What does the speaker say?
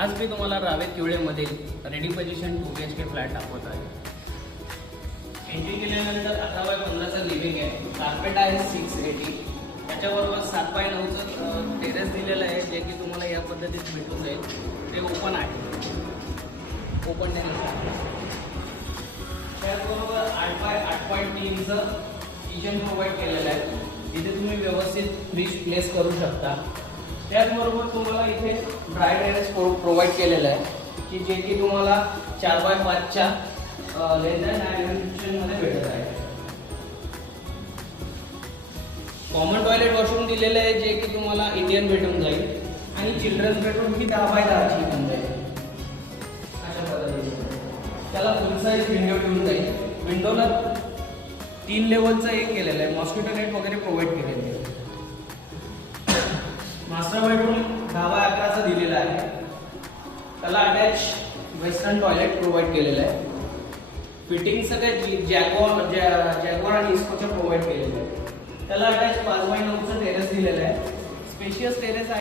आज मी तुम्हाला रावेत किवळेमध्ये रेडी पोझिशन 2BHK फ्लॅट दाखवत आहे. एंट्री केल्यानंतर 11x15चं लिव्हिंग आहे. कार्पेट आहे 680. त्याच्याबरोबर 7x9चं टेरेस दिलेलं आहे, जे की तुम्हाला या पद्धतीत भेटून जाईल. ते ओपन आहे, ओपन टेरेस. त्याचबरोबर 8x8.3चं किचन प्रोव्हाइड केलेलं आहे. इथे तुम्ही व्यवस्थित फ्रीज प्लेस करू शकता. त्याचबरोबर तुम्हाला इथे ड्राय टेरेस प्रोव्हाइड केलेलं आहे, की जे की तुम्हाला 4x5च्या लेंथ अँड डायमेन्शनमध्ये भेटत आहे. कॉमन टॉयलेट वॉशरूम दिलेलं आहे, जे की तुम्हाला इंडियन भेटून जाईल. आणि चिल्ड्रन्स बेडरूम ही 10x10ची येऊन जाईल. अशा पद्धतीने त्याला फुल साईज विंडो ठेवून जाईल. विंडोला 3 लेवलचं एक केलेलं आहे, मॉस्किटो नेट वगैरे प्रोव्हाइड केलेलं आहे. मास्टर बेडरूम 10x11चा दिलेला आहे. त्याला अटॅच वेस्टर्न टॉयलेट प्रोव्हाइड केलेलं आहे. फिटिंग सगळ्या जॅग्वार आणि इस्कोच्या प्रोव्हाइड केलेलं आहे. त्याला अटॅच 5x9चं टेरेस दिलेलं आहे. स्पेशियस टेरेस आहे.